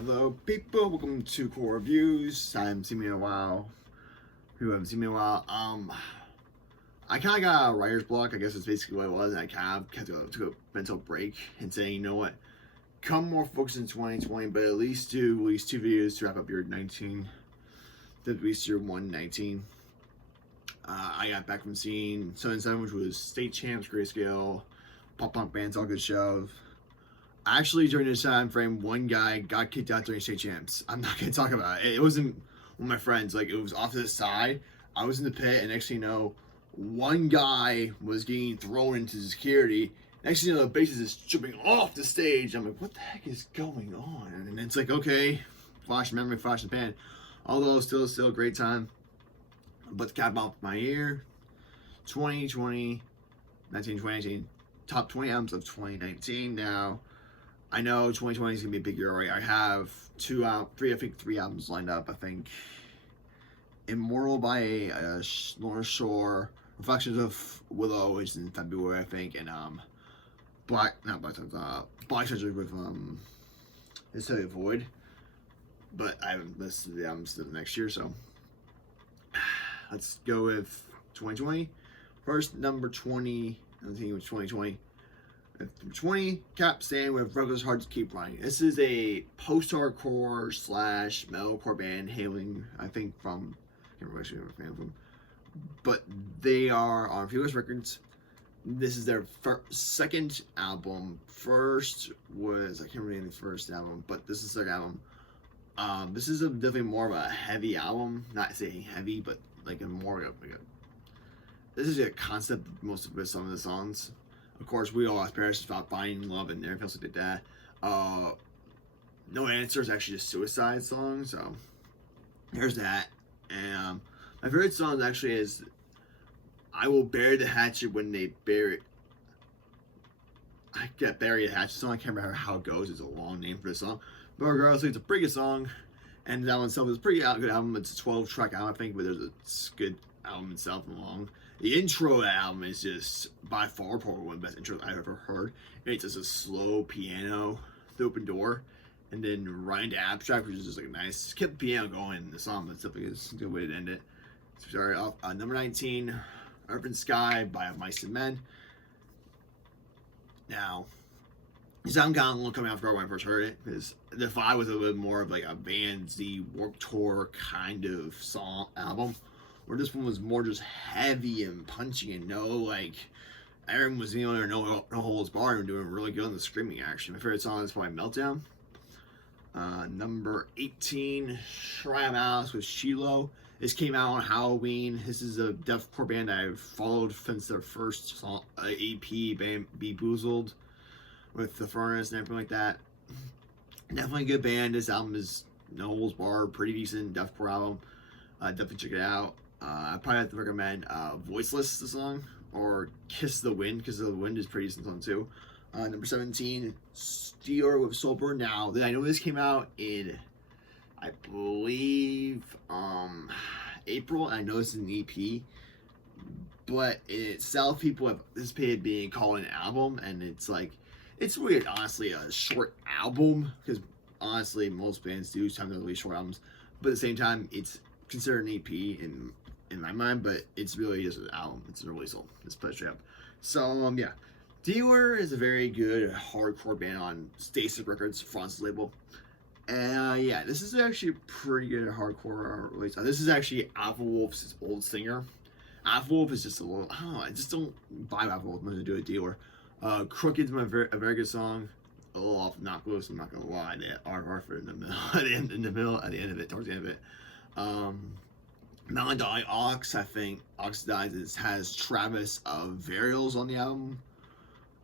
Hello, people. Welcome to Core Reviews. I haven't seen me in a while. Who haven't seen me in a while? I kind of got a writer's block. I guess that's basically what it was. And I kind of took a mental break and saying, you know what, come more focused in 2020, but at least do at least 2 videos to wrap up your 19. At least your 119. I got back from seeing 7-7, which was State Champs, Grayscale, Pop Punk Bands, All Good Shove. Actually, during this time frame, one guy got kicked out during State Champs. I'm not going to talk about it. It wasn't one of my friends. Like, it was off to the side. I was in the pit, and next thing you know, one guy was getting thrown into security. Next thing you know, the bassist is jumping off the stage. I'm like, what the heck is going on? And it's like, okay, flash memory, flash the pan. Although, still a great time. But the cap off my ear, 2020, 2019, top 20 albums of 2019. Now, I know 2020 is gonna be a big year already. I have three albums lined up. I think Immortal by North Shore, Reflections of Willow, which is in February, I think, and Black Surgery with It's a Void. But I haven't listened to the albums till next year, so let's go with 2020. First, number 20. I'm thinking it was 2020. 20, Cap Stand with Reckless Hearts Keep Running. This is a post-hardcore / metalcore band hailing, I think, from, I can't remember actually a fan of them, but they are on Fearless Records. This is their second album. First was, I can't remember the first album, but this is their album. This is definitely more of a heavy album. Not saying heavy, but like a more of like a. This is a concept of most of some of the songs. Of course, We All Lost Paris about finding love and everything else like that. No Answer is actually a suicide song, so there's that. And my favorite song actually is I Will Bury the Hatchet When They Bury. I get Bury the Hatchet song. I can't remember how it goes. It's a long name for the song. But regardless, it's a pretty good song. And that one itself is a pretty good album. It's a 12-track album, I think, but it's a good album itself and long. The intro of the album is just by far probably one of the best intros I've ever heard. It's just a slow piano, the open door, and then right into Abstract, which is just like a nice, kept the piano going in the song, but it's definitely a good way to end it. So start off number 19, Urban Sky by Mice and Men. Now, this album got a little coming off guard when I first heard it, because the vibe was a little bit more of like a Van Z Warped Tour kind of song album, where this one was more just heavy and punchy and everyone was no holds barred and doing really good on the screaming action. My favorite song is probably Meltdown. Number 18, Shrine of Alice with Shiloh. This came out on Halloween. This is a deathcore band I've followed since their first song, EP, Beboozled, with the Furnace and everything like that. Definitely a good band. This album is no holds barred, pretty decent deathcore album. Definitely check it out. I probably have to recommend Voiceless, the song, or Kiss the Wind, because the Wind is pretty decent song too. Number 17, Steeler with Soulburn. Now, I know this came out in, I believe, April. I know it's an EP, but in itself, people have anticipated being called an album, and it's weird, honestly, a short album, because honestly, most bands do sometimes release short albums, but at the same time, it's considered an EP in my mind, but it's really just an album. It's a release. It's put straight up. So yeah, Dealer is a very good hardcore band on Stasis Records, France's label. And yeah, this is actually a pretty good hardcore release. This is actually Alpha Wolf's old singer. Alpha Wolf is just a little, I don't know, I just don't vibe Alpha Wolf much to do a Dealer. Crooked's a very good song. A little off Knock Loose, I'm not gonna lie. They are Hartford in the middle, at the end of it, towards the end of it. Melancholy Ox, I think Oxidizes has Travis Varials on the album.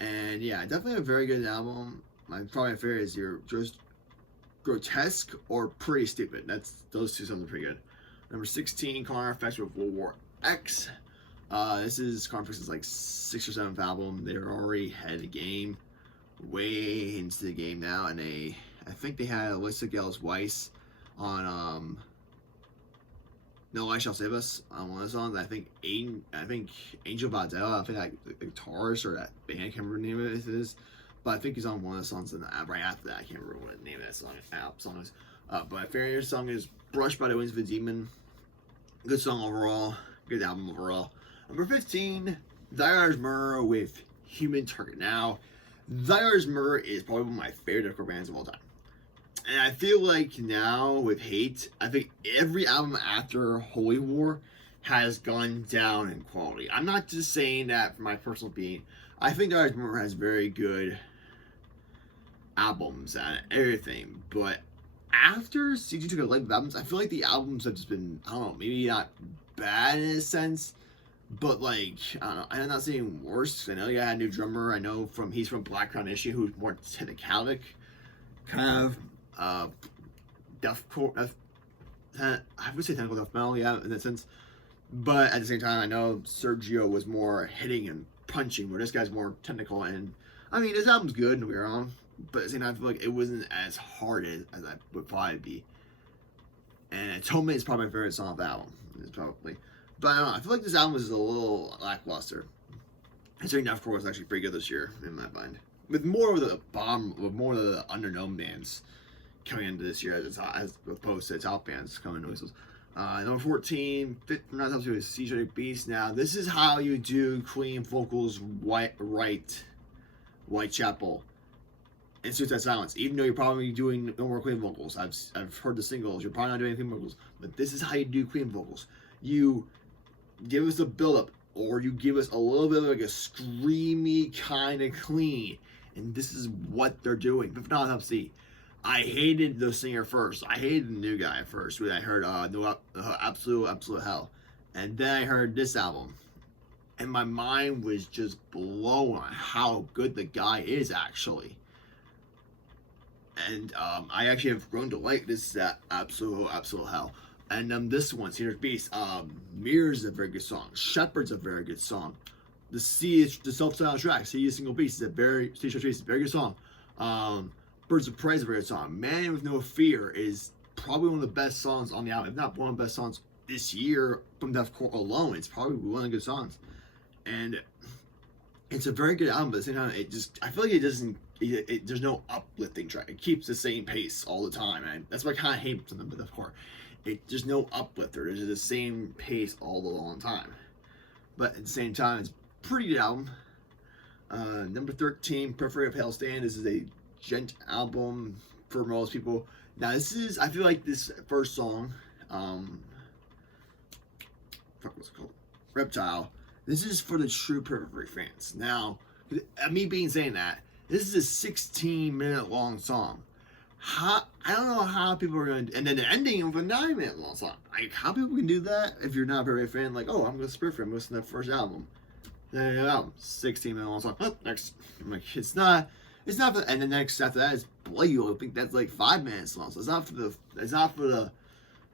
And yeah, definitely a very good album. My favorite is your just Grotesque or Pretty Stupid. Those two songs are pretty good. Number 16, Carnifex Effects with World War X. This is Carnifex's like 6th or 7th album. They're already ahead of the game, way into the game now, and I think they had Alyssa Gales Weiss on No Light Shall Save Us on one of the songs. I think Angel Badell, I think that the guitarist or that band, I can't remember the name of it is, but I think he's on one of the songs in the right after that. I can't remember what the name of that song is. But my favorite song is Brushed by the Wings of a Demon. Good song overall. Good album overall. Number 15, Thy Art Is Murder with Human Target. Now, Thy Art Is Murder is probably one of my favorite deathcore bands of all time. And I feel like now with Hate, I think every album after Holy War has gone down in quality. I'm not just saying that for my personal being. I think Thy Art Is Murder has very good albums and everything, but after CG took a life of albums, I feel like the albums have just been, I don't know, maybe not bad in a sense, but like, I don't know, I'm not saying worse. I know you had a new drummer. I know he's from Black Crown Issue, who's more technicalic, kind of deathcore. I would say technical death metal, yeah, in that sense. But at the same time, I know Sergio was more hitting and punching, where this guy's more technical. And I mean, this album's good, and we're on. But at the same time, I feel like it wasn't as hard as I would probably be. And Atonement is probably my favorite song of the album. It's probably. But I don't know, I feel like this album is a little lackluster. Considering Deathcore was actually pretty good this year, in my mind. With more of the underknown bands coming into this year as opposed to the top bands coming into number 14, not top 2 is CJ Beast. Now, this is how you do clean vocals Whitechapel. And Suicide Silence, even though you're probably doing no more clean vocals. I've heard the singles, you're probably not doing clean vocals, but this is how you do clean vocals. You give us a build-up, or you give us a little bit of like a screamy kind of clean, and this is what they're doing. But not top C. I hated the singer first. I hated the new guy first when I heard No Absolute Hell, and then I heard this album, and my mind was just blown on how good the guy is actually. And I actually have grown to like this Absolute Hell. And this one, Sinner's Beast, Mirrors is a very good song. Shepherd's a very good song. The self-titled track, See a Single Beast, is a very good song. Birds of Prey is a very good song. Man with No Fear is probably one of the best songs on the album, if not one of the best songs this year from Deathcore alone. It's probably one of the good songs. And it's a very good album, but at the same time, I feel like it doesn't, there's no uplifting track. It keeps the same pace all the time, and that's what I kind of hate from them with Deathcore. There's no uplifter. There's just the same pace all the long time. But at the same time, it's a pretty good album. Number 13, Periphery of Hell Stand. This is a gent album for most people. Now, I feel like this first song, what's it called? Reptile. This is for the true Periphery fans. Now, me saying that, this is a 16-minute long song. I don't know how people are going to, and then the ending of a 9-minute long song. Like, how people can do that if you're not a Periphery fan? Like, oh, I'm going to Periphery, I'm listening to the first album. Then album, 16-minute long song. Oh, next. I'm like, it's not for, and the next after that is Blade. I think that's like 5 minutes long. So it's not for the,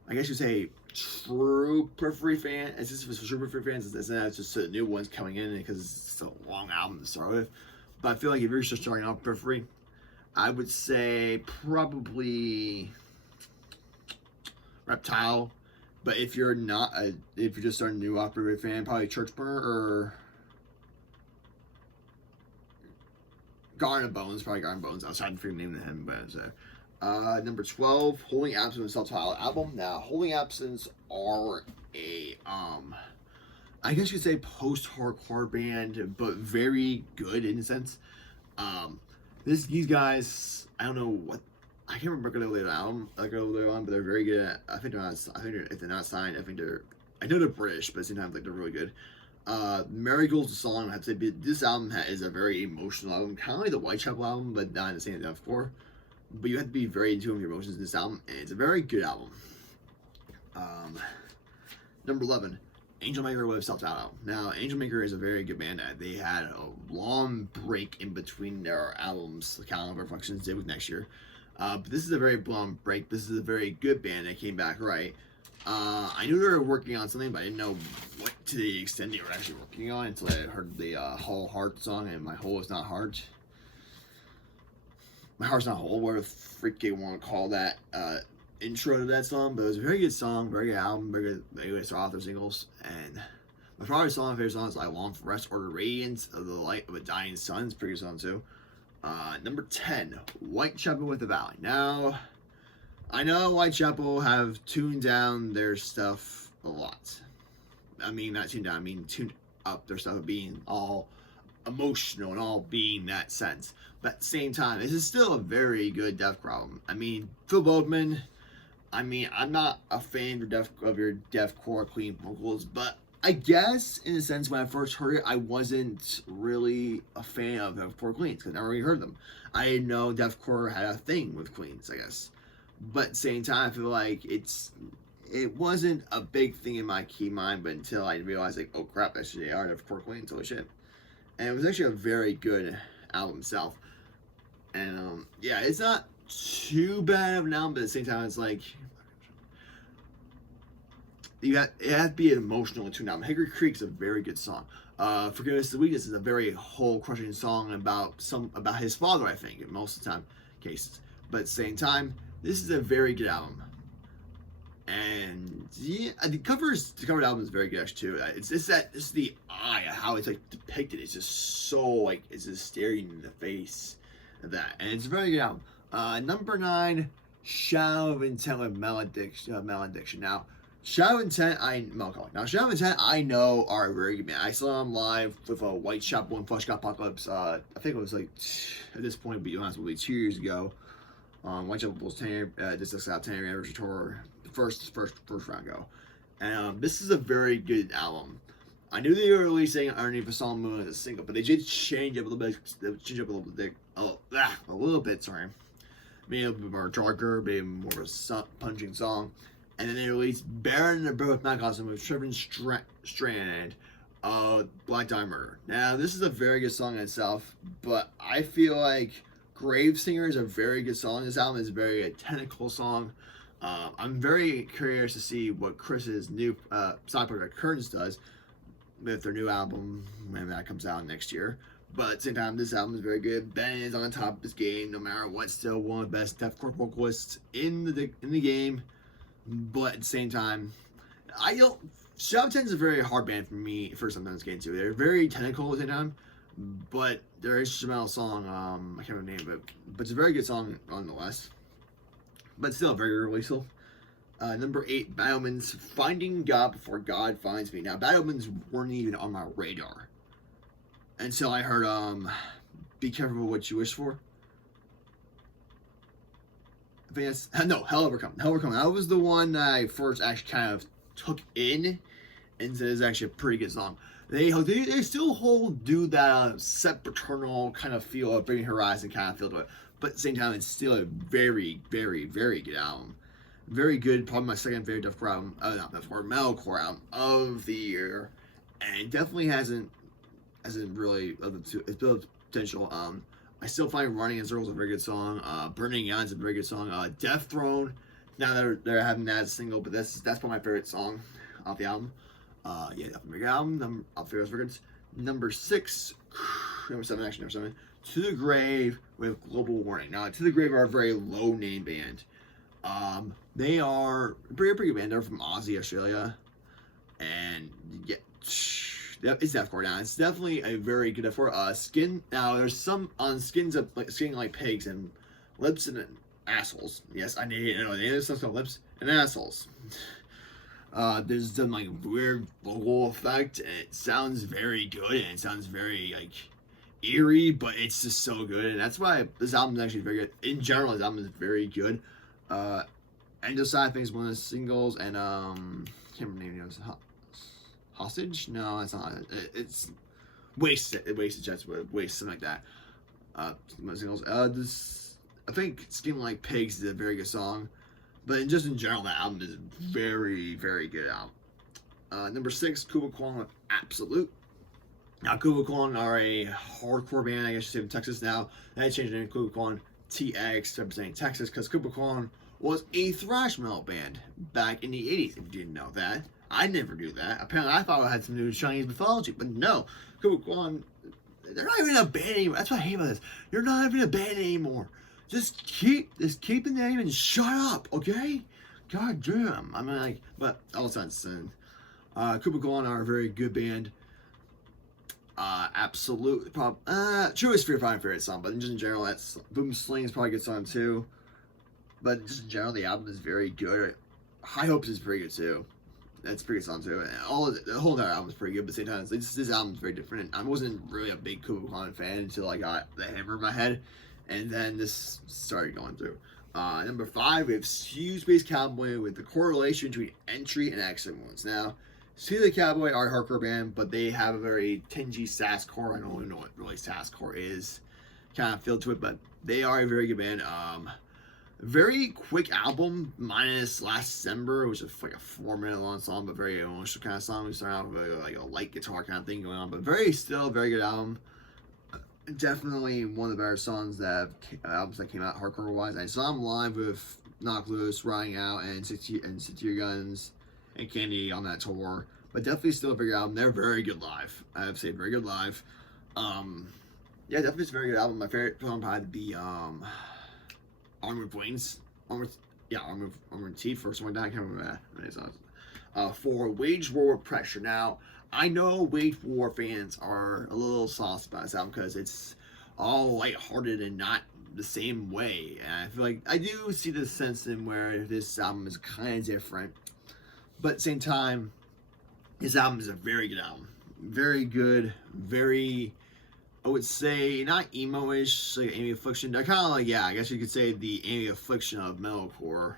I guess you say, true Periphery fan. It's just for true Periphery fans. It's just the new ones coming in because it's a long album to start with. But I feel like if you're just starting off Periphery, I would say probably Reptile. But if you're not, if you're just starting a new Periphery fan, probably Churchburner or Garden of Bones. Probably Garden of Bones. I was trying to figure the name of him, but number 12, Holding Absence, self-titled album. Now, Holding Absence are a I guess you could say post-hardcore band, but very good in a sense. These guys, I don't know what, I can't remember their album like earlier on, but they're very good at, if they're not signed, I know they're British, but sometimes like they're really good. Marigold's a song. I have to say, this album is a very emotional album, kind of like the Whitechapel album, but not in the same Deathcore. But you have to be very in tune with your emotions in this album, and it's a very good album. Number 11, Angel Maker with Self-Titled album. Now, Angel Maker is a very good band. They had a long break in between their albums, the Calendar Reflections did with next year. But this is a very long break. This is a very good band that came back right. I knew they were working on something, but I didn't know what to the extent they were actually working on until I heard the Whole Heart song, and My Whole Is Not Heart. My Heart's Not Whole, whatever the freak you want to call that intro to that song, but it was a very good song, very good album, very good start off their singles. And my favorite song is I Long for Rest, or The Radiance of the Light of a Dying Sun. It's a pretty good song too. Number 10, Whitechapel with the Valley. Now, I know Whitechapel have tuned down their stuff a lot. I mean, not tuned down, I mean tuned up their stuff of being all emotional and all being that sense. But at the same time, this is still a very good deathcore album. I mean, Phil Bodeman, I mean, I'm not a fan of your deathcore clean vocals, but I guess, in a sense, when I first heard it, I wasn't really a fan of deathcore cleans, because I never really heard them. I didn't know deathcore had a thing with cleans, I guess. But at the same time, I feel like it wasn't a big thing in my key mind, but until I realized, like, oh crap, actually they are deathcore cleans, holy shit. And it was actually a very good album itself. And, yeah, it's not too bad of an album, but at the same time, it's like, it has to be an emotional tune album. Hickory Creek is a very good song. Forgiveness is the Weakness is a very whole-crushing song about his father, I think, in most of the time cases. But at the same time, this is a very good album. And yeah, the cover album is very good actually too. It's the eye, how it's like depicted. It's just so like it's just staring in the face of that, and it's a very good album. Number 9, Shadow of Intent with Malediction. Now, Shadow of Intent, Shadow of Intent, I know are a very good band. I saw them live with Whitechapel and Flesh God Apocalypse. I think it was like at this point, to be honest, it was 2 years ago. Whitechapel's 10 anniversary tour. First round go, and this is a very good album. I knew they were releasing Underneath a Solemn Moon as a single, but they did change up a little bit. A little bit. Sorry, maybe a little bit more darker, maybe more of a punching song, and then they released Baron and the Birth of Macrosm with Trevor Strand, Black Diamond Murder. Now this is a very good song in itself, but I feel like Gravesinger is a very good song. This album is a very technical song. I'm very curious to see what Chris's new side project Curtains does with their new album when that comes out next year. But at the same time, this album is very good. Ben is on top of his game, no matter what. Still one of the best deathcore vocalists in the game. But at the same time, Shadow of Intent is a very hard band for me for sometimes to get into. They're very technical at the same time, but their instrumental song, I can't remember the name of it, but it's a very good song nonetheless. But still very releasable. Number 8, Bad Omens, Finding God Before God Finds Me. Now, Bad Omens weren't even on my radar until I heard Be Careful What You Wish For. I think that's Hell Overcome. That was the one that I first actually kind of took in and said is actually a pretty good song. They still do that set paternal kind of feel of Bringing Horizon kind of feel to it. But at the same time, it's still a very, very, very good album. Very good, probably my second favorite deathcore album, metalcore album of the year. And definitely hasn't really, it's built potential. I still find Running in Circles a very good song. Burning Young is a very good song. Death Throne, now that they're having that as a single, but that's probably my favorite song off the album. Yeah, definitely a good album. Off the records. Number 7, To the Grave with Global Warning. Now, To the Grave are a very low-name band. They are a pretty good band. They're from Aussie, Australia. And, yeah, it's deathcore now. It's definitely a very good deathcore. Skin, now, there's some on Skin Like Pigs and Lips and Assholes. Yes, I need to know. There's stuff called Lips and Assholes. There's some, like, weird vocal effect. And it sounds very good, and it sounds very, like, eerie, but it's just so good, and that's why this album is actually very good. In general, this album is very good. Angel Side, I think, is one of the singles, and can't remember the name of it. Hostage? No, that's not. It's Wasted, something like that. Singles. I think Skin Like Pigs is a very good song, but just in general, that album is very, very good album. Number 6, Kublai Khan with Absolute. Now, Kublai Khan are a hardcore band, I guess you say, from Texas now. They changed the name to Kublai Khan TX, representing Texas, because Kublai Khan was a thrash metal band back in the 80s, if you didn't know that. I never knew that. Apparently, I thought it had something to do with Chinese mythology, but no. Kublai Khan, they're not even a band anymore. That's what I hate about this. You're not even a band anymore. Just keep the name and shut up, okay? God damn. I mean, like, but all sense. Kublai Khan are a very good band. Absolutely, True is Fear my favorite song, but just in general, that's Boom Sling is probably a good song too. But just in general, the album is very good. High Hopes is pretty good too. That's a pretty good song too. And the whole entire album is pretty good, but at the same time, this album is very different. I wasn't really a big Kublai Khan fan until I got the Hammer in my head, and then this started going through. Number 5, we have Hughes Space Cowboy with the correlation between entry and exit wounds. Now, See the Cowboy are a hardcore band, but they have a very tingy sasscore. I don't even know what really sasscore is, kind of feel to it, but they are a very good band. Very quick album, minus Last December, which is like a 4-minute long song, but very emotional kind of song. We start out with like a light guitar kind of thing going on, but very good album. Definitely one of the better songs albums that came out hardcore wise. I saw them live with Knocked Loose, Riding Out, and Stick to Your Guns and Candy on that tour, but definitely still a very good album. They're very good live. I have to say, very good live. Yeah, definitely it's a very good album. My favorite song probably be Armored Wings, Armored Teeth or something like that. I can't remember that. For Wage War with Pressure. Now, I know Wage War fans are a little sauced about this album because it's all lighthearted and not the same way. And I feel like I do see the sense in where this album is kind of different. But at the same time, this album is a very good album. Very good, very, I would say, not emo-ish, like Amy Affliction. They're kind of like, yeah, I guess you could say the Amy Affliction of metalcore,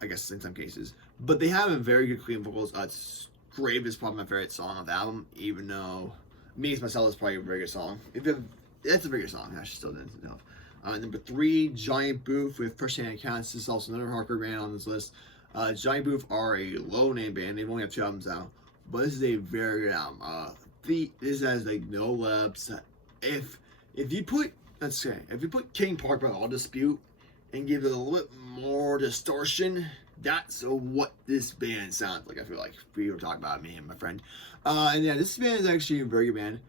I guess in some cases. But they have a very good clean vocals. It's Grave is probably my favorite song on the album, even though Me As Myself is probably a very good song. That's a very good song. I still didn't know. Number 3, Giant Booth with First Hand Accounts. This is also another hardcore band on this list. Giant Booth are a low-name band. They've only have 2 albums out, but this is a very good album. This has like no labs. If you put King Park by All Dispute and give it a little bit more distortion, that's what this band sounds like. I feel like we were talking about me and my friend. And yeah, this band is actually a very good band.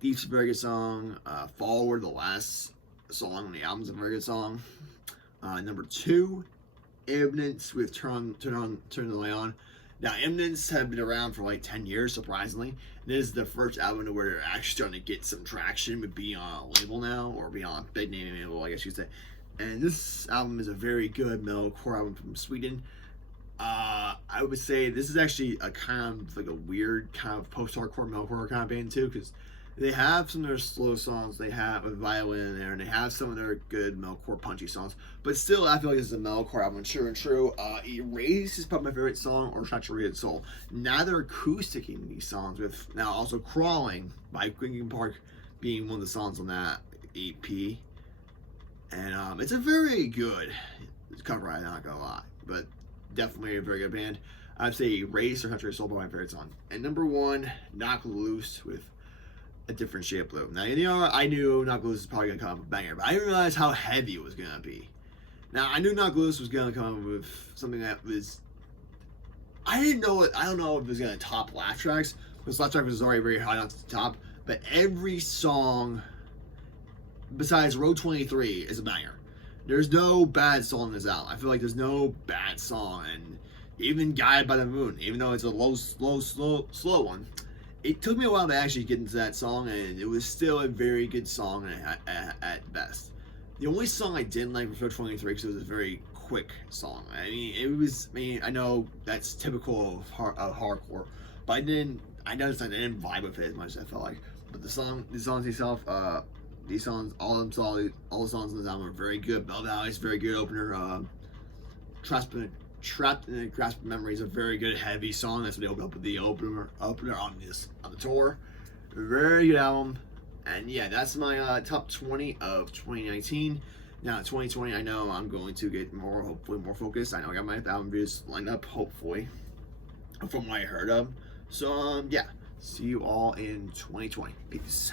Thief's a very good song. Forward, the last song on the album, is a very good song. Number 2, Eminence with Turn the Light On. Now, Eminence have been around for like 10 years, surprisingly. This is the first album where they're actually starting to get some traction with being on a label now, or being on a big name label, I guess you'd say. And this album is a very good metalcore album from Sweden. I would say this is actually a kind of like a weird kind of post-hardcore metalcore kind of band too, because they have some of their slow songs, they have a violin in there, and they have some of their good metalcore punchy songs. But still, I feel like this is a metalcore album, true and true. Erase is probably my favorite song, or Saturated Soul. Now they're acousticing these songs with now also Crawling by Linkin Park being one of the songs on that EP. And it's a very good cover, I'm not gonna lie, but definitely a very good band. I'd say Erase or Saturated Soul by my favorite song. And number 1, Knocked Loose with A Different Shape of Blue. Now, you know, I knew Knocked Loose was probably going to come up with a banger, but I didn't realize how heavy it was going to be. Now, I knew Knocked Loose was going to come up with something that was... I don't know if it was going to top Laugh Tracks, because Laugh Tracks was already very high on the top, but every song besides Road 23 is a banger. There's no bad song in this album. I feel like there's no bad song, and even Guided by the Moon, even though it's a low, slow one, it took me a while to actually get into that song, and it was still a very good song at best. The only song I didn't like was Road 23 because it was a very quick song. I know that's typical of hardcore, but I noticed I didn't vibe with it as much as I felt like. But the songs itself, these songs, all the songs in this album are very good. Bell Valley's a very good opener. Trapped in a Grasp of Memory is a very good heavy song. That's what they opened up with the opener on the tour. Very good album. And yeah, that's my top 20 of 2019. Now, 2020, I know I'm going to get hopefully more focused. I know I got my album reviews lined up, hopefully, from what I heard of. So, yeah, see you all in 2020. Peace.